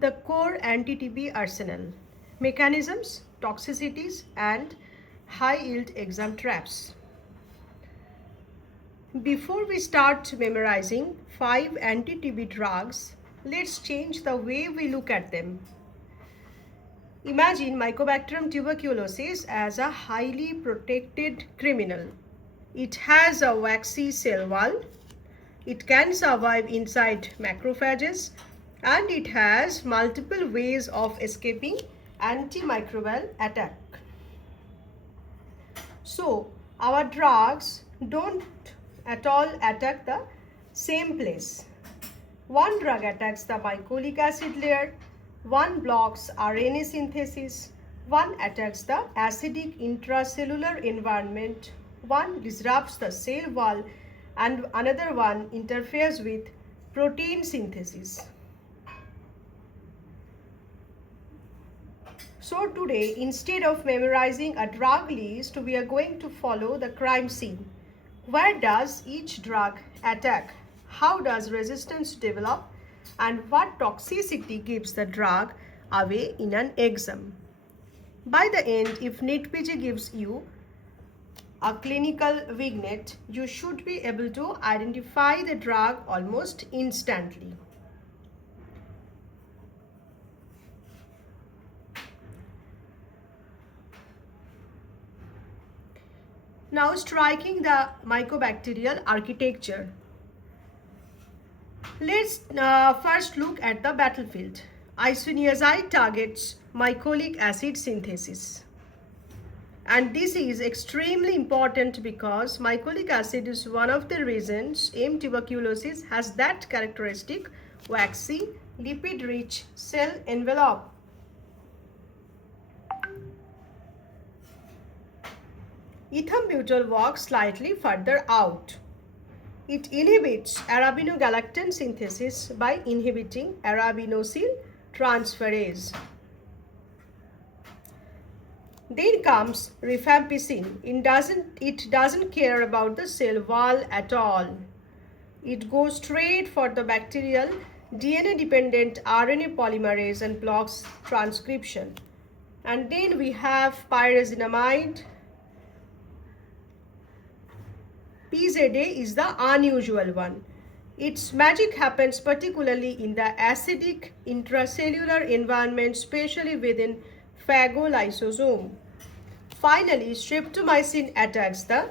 the core anti-TB arsenal, mechanisms, toxicities, and high-yield exam traps. Before we start memorizing 5 anti-TB drugs, let's change the way we look at them. Imagine Mycobacterium tuberculosis as a highly protected criminal. It has a waxy cell wall, it can survive inside macrophages, and it has multiple ways of escaping antimicrobial attack. So, our drugs don't at all attack the same place. One drug attacks the mycolic acid layer, one blocks RNA synthesis, one attacks the acidic intracellular environment, one disrupts the cell wall, and another one interferes with protein synthesis. So today, instead of memorizing a drug list, we are going to follow the crime scene. Where does each drug attack? How does resistance develop? And what toxicity gives the drug away in an exam? By the end, if NEET-PG gives you a clinical vignette, you should be able to identify the drug almost instantly. Now striking the mycobacterial architecture. Let's first look at the battlefield. Isoniazid targets mycolic acid synthesis. And this is extremely important because mycolic acid is one of the reasons M. tuberculosis has that characteristic waxy, lipid-rich cell envelope. Ethambutol walks slightly further out. It inhibits arabinogalactan synthesis by inhibiting arabinosyl transferase. Then comes rifampicin. It doesn't care about the cell wall at all. It goes straight for the bacterial DNA-dependent RNA polymerase and blocks transcription. And then we have pyrazinamide. PZA is the unusual one. Its magic happens particularly in the acidic intracellular environment, especially within phagolysosome. Finally, streptomycin attacks the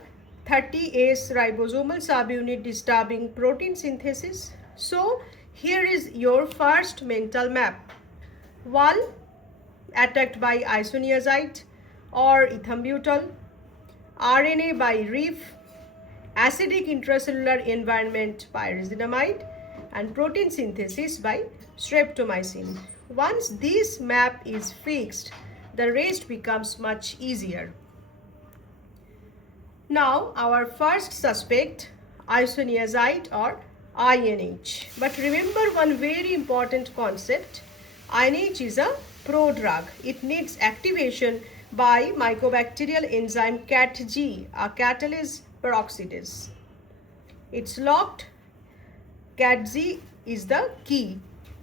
30S ribosomal subunit disturbing protein synthesis. So, here is your first mental map. Wall attacked by isoniazid or ethambutol, RNA by RIF, acidic intracellular environment pyrazinamide, and protein synthesis by streptomycin. Once this map is fixed, the rest becomes much easier. Now, our first suspect, isoniazid or INH. But remember one very important concept. INH is a prodrug. It needs activation by mycobacterial enzyme CATG, a catalase peroxidase. It's locked. CATG is the key.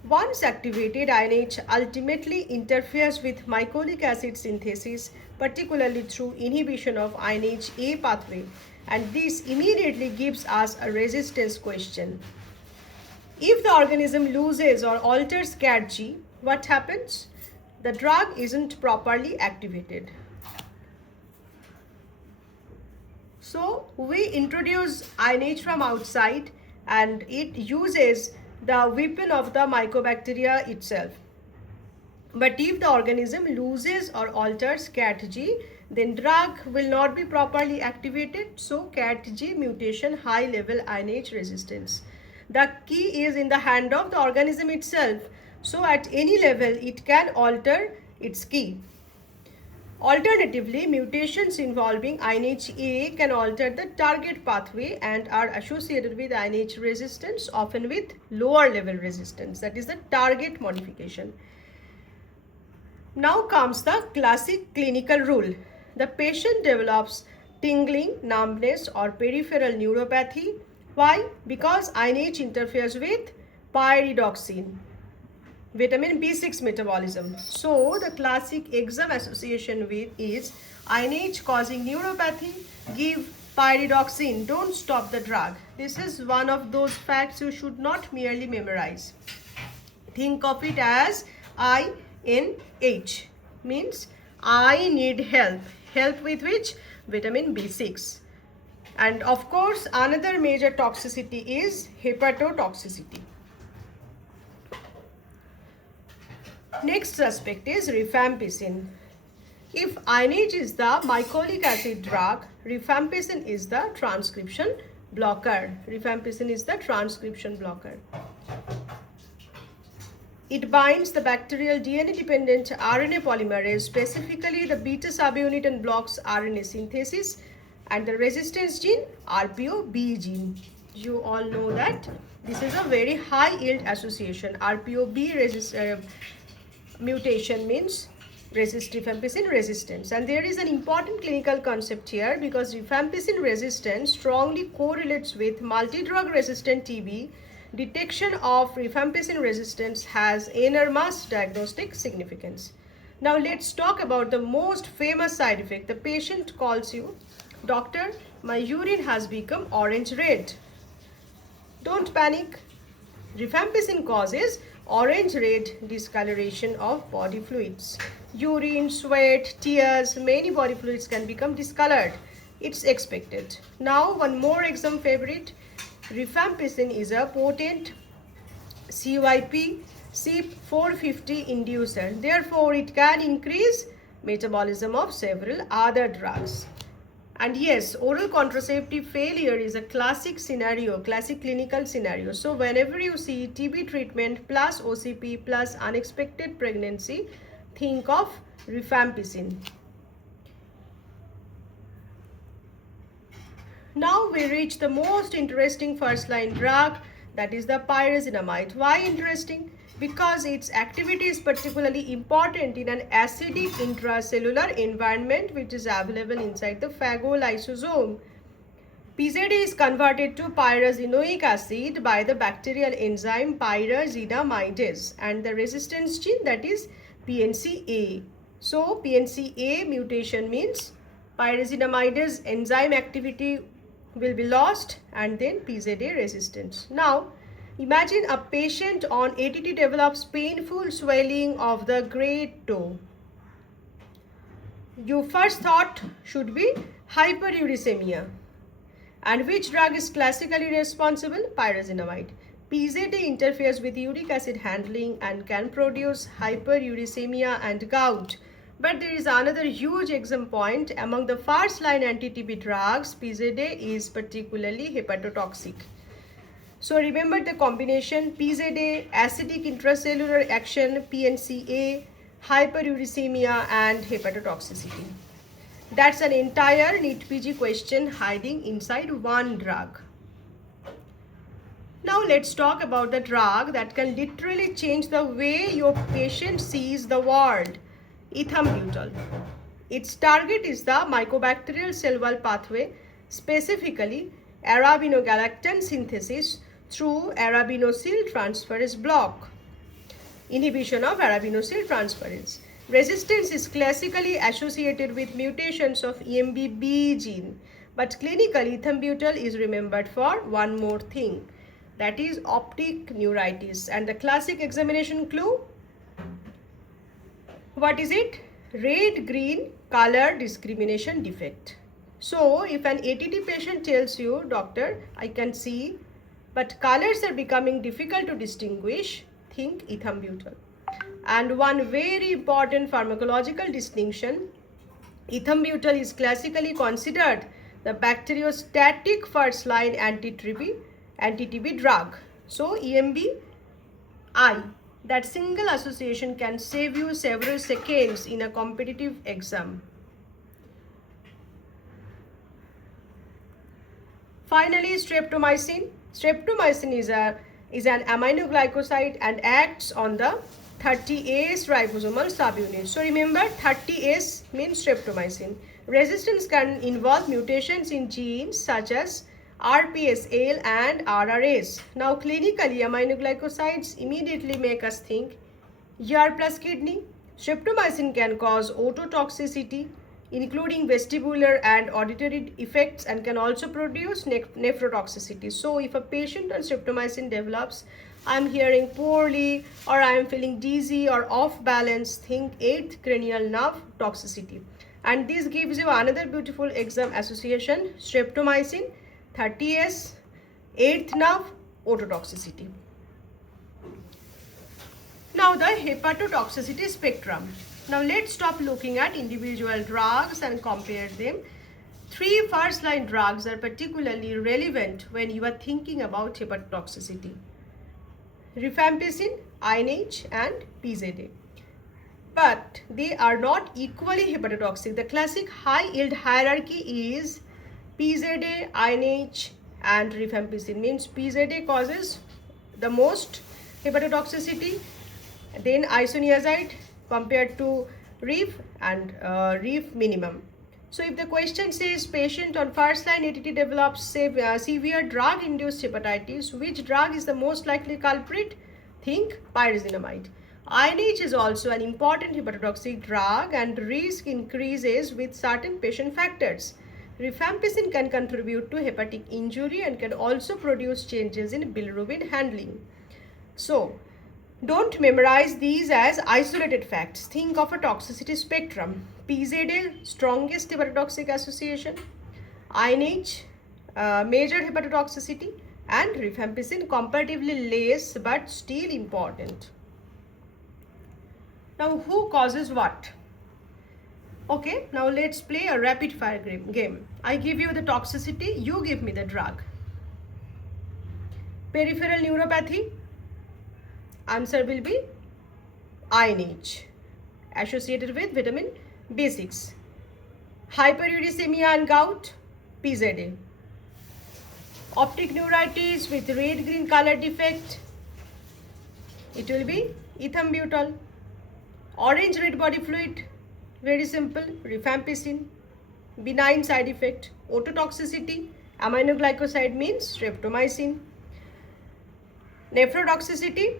Once activated, INH ultimately interferes with mycolic acid synthesis, particularly through inhibition of INH-A pathway, and this immediately gives us a resistance question. If the organism loses or alters CATG, what happens? The drug isn't properly activated. So we introduce INH from outside and it uses the weapon of the mycobacteria itself. But if the organism loses or alters CATG, then drug will not be properly activated. So CATG mutation, high level INH resistance. The key is in the hand of the organism itself. So at any level it can alter its key. Alternatively, mutations involving INH-A can alter the target pathway and are associated with INH resistance, often with lower level resistance, that is the target modification. Now comes the classic clinical rule. The patient develops tingling, numbness or peripheral neuropathy. Why? Because INH interferes with pyridoxine. vitamin B6 metabolism. So the classic exam association with is INH causing neuropathy, give pyridoxine, don't stop the drug. This is one of those facts you should not merely memorize. Think of it as INH, means I need help. Help with which? Vitamin B6. And of course, another major toxicity is hepatotoxicity. Next suspect is rifampicin. If INH is the mycolic acid drug, rifampicin is the transcription blocker. Rifampicin is the transcription blocker. It binds the bacterial DNA-dependent RNA polymerase, specifically the beta subunit, and blocks RNA synthesis, and the resistance gene, RPOB gene. You all know that this is a very high yield association. RPOB mutation means rifampicin resistance, and there is an important clinical concept here because rifampicin resistance strongly correlates with multi-drug resistant TB. Detection of rifampicin resistance has enormous diagnostic significance. Now let's talk about the most famous side effect. The patient calls you, doctor, my urine has become orange red. Don't panic. Rifampicin causes orange red discoloration of body fluids. Urine, sweat, tears, many body fluids can become discolored. It's expected. Now one more exam favorite. Rifampicin is a potent CYP CYP450 inducer. Therefore, it can increase metabolism of several other drugs. And yes, oral contraceptive failure is a classic scenario, classic clinical scenario. So whenever you see TB treatment plus OCP plus unexpected pregnancy, think of rifampicin. Now we reach the most interesting first line drug, that is the pyrazinamide. Why interesting? Because its activity is particularly important in an acidic intracellular environment which is available inside the phagolysosome. PZA is converted to pyrazinoic acid by the bacterial enzyme pyrazinamidase and the resistance gene, that is PNCA. So PNCA mutation means pyrazinamidase enzyme activity will be lost and then PZA resistance. Now imagine a patient on ATT develops painful swelling of the great toe. Your first thought should be hyperuricemia. And which drug is classically responsible? Pyrazinamide. PZA interferes with uric acid handling and can produce hyperuricemia and gout. But there is another huge exam point. Among the first line anti-TB drugs, PZA is particularly hepatotoxic. So remember the combination PZA, acidic intracellular action, PNCA, hyperuricemia and hepatotoxicity. That's an entire NEET PG question hiding inside one drug. Now let's talk about the drug that can literally change the way your patient sees the world. Ethambutol. Its target is the mycobacterial cell wall pathway, specifically arabinogalactan synthesis through arabinosyl transferase block. Inhibition of arabinosyl transferase. Resistance is classically associated with mutations of EMBB gene, but clinically ethambutol is remembered for one more thing, that is optic neuritis. And the classic examination clue, what is it? Red-green color discrimination defect. So if an ATT patient tells you, doctor, I can see, but colors are becoming difficult to distinguish, think ethambutol. And one very important pharmacological distinction, ethambutol is classically considered the bacteriostatic first line anti-TB drug. So EMB-I, that single association can save you several seconds in a competitive exam. Finally, streptomycin. Streptomycin is an aminoglycoside and acts on the 30S ribosomal subunit. So remember, 30S means streptomycin. Resistance can involve mutations in genes such as RPSL and RRS. Now clinically, aminoglycosides immediately make us think ER plus kidney. Streptomycin can cause ototoxicity, including vestibular and auditory effects, and can also produce nephrotoxicity. So if a patient on streptomycin develops, I'm hearing poorly, or I'm feeling dizzy or off balance, think 8th cranial nerve toxicity. And this gives you another beautiful exam association: streptomycin, 30S, 8th nerve, ototoxicity. Now the hepatotoxicity spectrum. Now let's stop looking at individual drugs and compare them. 3 first-line drugs are particularly relevant when you are thinking about hepatotoxicity: rifampicin, INH, and PZA. But they are not equally hepatotoxic. The classic high-yield hierarchy is PZA, INH, and rifampicin. Means PZA causes the most hepatotoxicity, then isoniazid compared to RIF, and RIF minimum. So if the question says patient on first line ATT develops severe drug induced hepatitis, which drug is the most likely culprit? Think pyrazinamide. INH is also an important hepatotoxic drug and risk increases with certain patient factors. Rifampicin can contribute to hepatic injury and can also produce changes in bilirubin handling. So don't memorize these as isolated facts. Think of a toxicity spectrum. PZA, strongest hepatotoxic association. INH, major hepatotoxicity. And rifampicin, comparatively less but still important. Now, who causes what? Okay, now let's play a rapid fire game. I give you the toxicity, you give me the drug. Peripheral neuropathy. Answer will be INH, associated with vitamin B6. Hyperuricemia and gout, PZA. Optic neuritis with red-green color defect, it will be ethambutol. Orange red body fluid, very simple, rifampicin. Benign side effect, ototoxicity, aminoglycoside means streptomycin. Nephrotoxicity,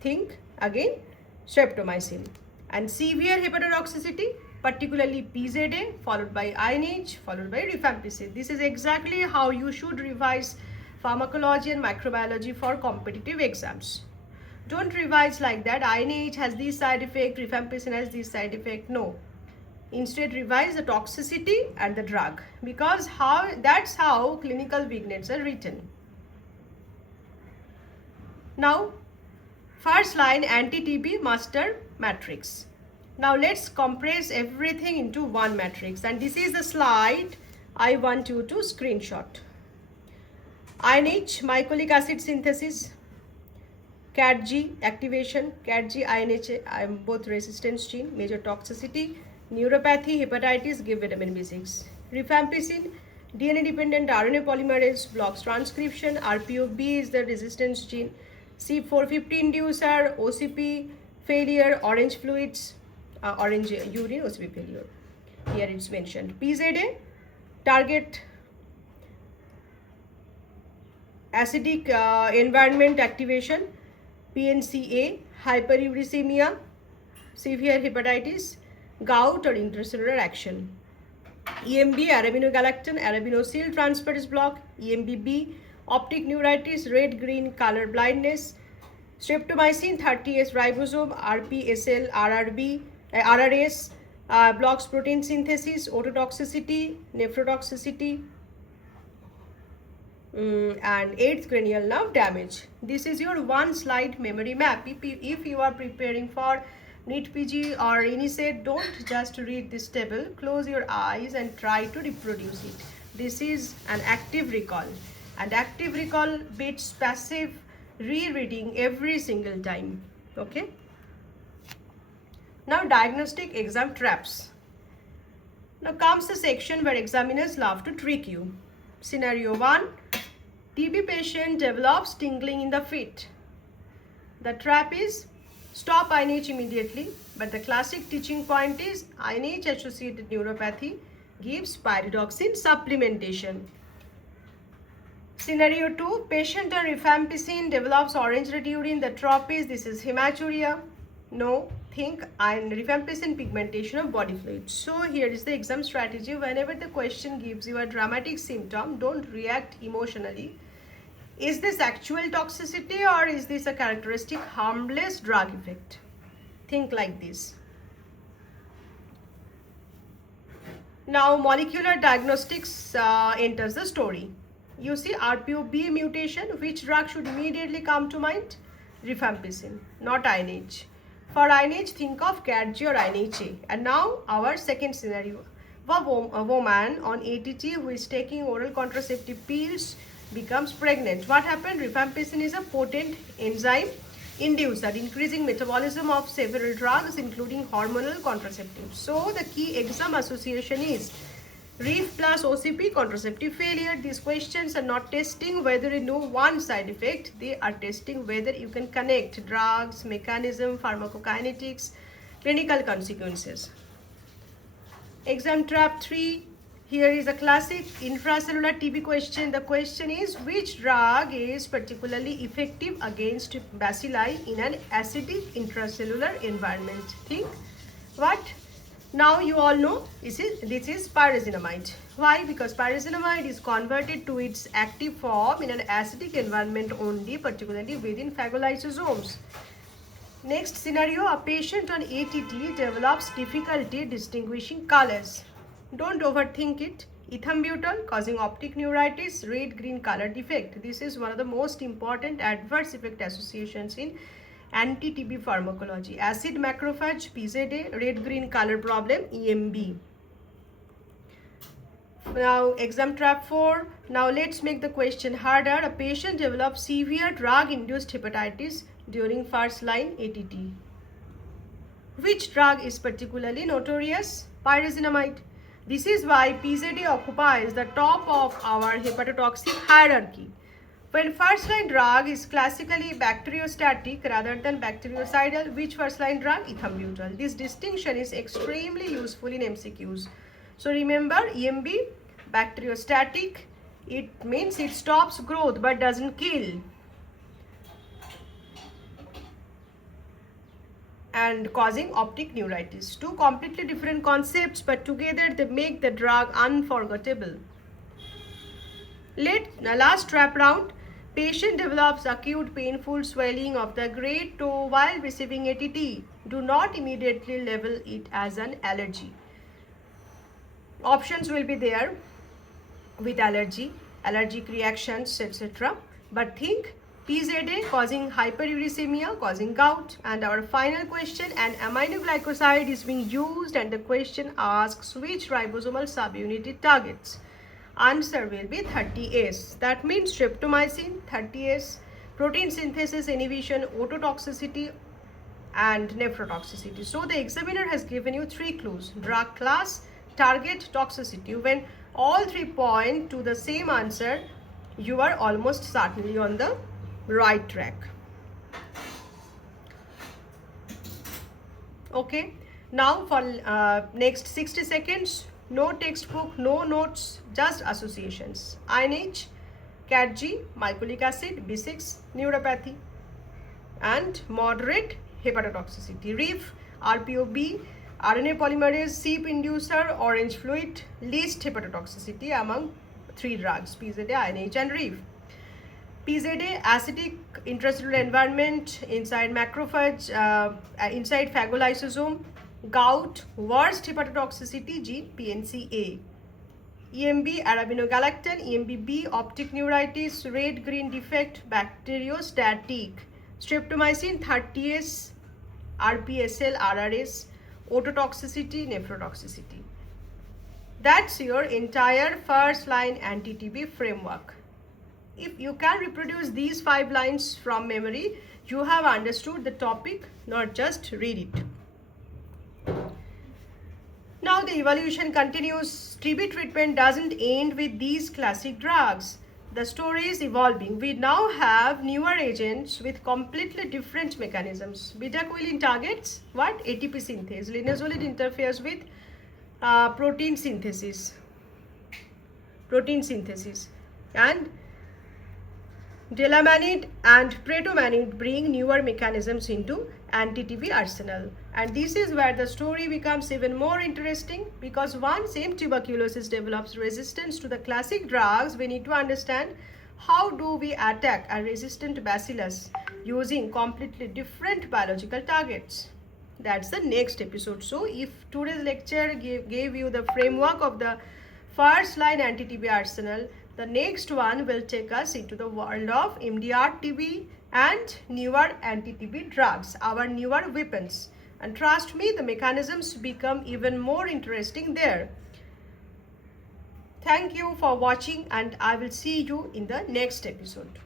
think again streptomycin. And severe hepatotoxicity, particularly PZA followed by INH followed by rifampicin. This is exactly how you should revise pharmacology and microbiology for competitive exams. Don't revise like that, INH has this side effect, rifampicin has this side effect. No. Instead revise the toxicity and the drug, because that's how clinical vignettes are written. Now first line anti-TB master matrix. Now let's compress everything into one matrix, and this is the slide I want you to screenshot. INH, mycolic acid synthesis. CATG activation, CATG, INH, both resistance gene, major toxicity. Neuropathy, hepatitis, give vitamin B6. Rifampicin, DNA dependent RNA polymerase, blocks transcription. RPOB is the resistance gene. C450 inducer, OCP failure, orange fluids, orange urine, OCP failure. Here it's mentioned. PZA, target acidic environment activation. PNCA, hyperuricemia, severe hepatitis, gout or intracellular action. EMB, arabinogalactan, arabinosyl transferase block. EMBB, optic neuritis, red-green color blindness. Streptomycin, 30S ribosome, RPSL, RRS, blocks protein synthesis, ototoxicity, nephrotoxicity, and 8th cranial nerve damage. This is your one slide memory map. If you are preparing for NEET PG or NESET, don't just read this table. Close your eyes and try to reproduce it. This is an active recall, and active recall beats passive rereading every single time. Okay. Now diagnostic exam traps. Now comes the section where examiners love to trick you. Scenario 1. TB patient develops tingling in the feet. The trap is stop INH immediately, but the classic teaching point is INH associated neuropathy gives pyridoxine supplementation. Scenario 2, patient on rifampicin develops orange red urine, the tropies. This is hematuria. No, think and rifampicin pigmentation of body fluids. So here is the exam strategy. Whenever the question gives you a dramatic symptom, don't react emotionally. Is this actual toxicity or is this a characteristic harmless drug effect? Think like this. Now molecular diagnostics enters the story. You see RPOB mutation, which drug should immediately come to mind? Rifampicin, not INH. For INH, think of CADG or INHA. And now our second scenario. A woman on ATT who is taking oral contraceptive pills becomes pregnant. What happened? Rifampicin is a potent enzyme inducer, increasing metabolism of several drugs including hormonal contraceptives. So the key exam association is RIF plus OCP, contraceptive failure. These questions are not testing whether you know one side effect, they are testing whether you can connect drugs, mechanism, pharmacokinetics, clinical consequences. Exam trap 3. Here is a classic intracellular TB question. The question is, which drug is particularly effective against bacilli in an acidic intracellular environment? Think what? Now you all know this is pyrazinamide. Why? Because pyrazinamide is converted to its active form in an acidic environment only, particularly within phagolysosomes. Next scenario, a patient on ATT develops difficulty distinguishing colors. Don't overthink it. Ethambutol causing optic neuritis, red-green color defect. This is one of the most important adverse effect associations in anti-TB pharmacology. Acid macrophage, PZA, red-green color problem, EMB. Now exam trap 4. Now let's make the question harder. A patient develops severe drug-induced hepatitis during first line ATT. Which drug is particularly notorious? Pyrazinamide. This is why PZA occupies the top of our hepatotoxic hierarchy. When first-line drug is classically bacteriostatic rather than bactericidal, which first-line drug? Ethambutol. This distinction is extremely useful in MCQs. So remember, EMB, bacteriostatic, it means it stops growth but doesn't kill. And causing optic neuritis. Two completely different concepts, but together they make the drug unforgettable. Last trap round. Patient develops acute painful swelling of the great toe while receiving ATT. Do not immediately label it as an allergy. Options will be there with allergy, allergic reactions, etc. But think PZA causing hyperuricemia, causing gout. And our final question, an aminoglycoside is being used and the question asks which ribosomal subunit it targets. Answer will be 30S. That means streptomycin, 30S, protein synthesis inhibition, ototoxicity and nephrotoxicity. So the examiner has given you 3 clues: drug class, target, toxicity. When all 3 point to the same answer, you are almost certainly on the right track. Okay, now for next 60 seconds, no textbook, no notes, just associations. INH, CADG, mycolic acid, B6, neuropathy, and moderate hepatotoxicity. RIF, RPOB, RNA polymerase, CEP inducer, orange fluid, least hepatotoxicity among 3 drugs, PZA, INH, and RIF. PZA, acidic intracellular environment inside macrophage, inside phagolysosome. Gout, worst hepatotoxicity gene, PNCA. EMB, arabinogalactan, EMB-B, optic neuritis, red-green defect, bacteriostatic. Streptomycin, 30S, RPSL, RRS, ototoxicity, nephrotoxicity. That's your entire first-line anti-TB framework. If you can reproduce these 5 lines from memory, you have understood the topic, not just read it. Now the evolution continues. TB treatment doesn't end with these classic drugs. The story is evolving. We now have newer agents with completely different mechanisms. Betaquilin targets what? ATP synthase. Linezolid interferes with protein synthesis. And Delamanid and Pretomanid bring newer mechanisms into anti-TB arsenal. And this is where the story becomes even more interesting, because once M. tuberculosis develops resistance to the classic drugs, we need to understand how do we attack a resistant bacillus using completely different biological targets. That's the next episode. So if today's lecture gave you the framework of the first line anti-TB arsenal, the next one will take us into the world of MDR-TB and newer anti-TB drugs, our newer weapons. And trust me, the mechanisms become even more interesting there. Thank you for watching, and I will see you in the next episode.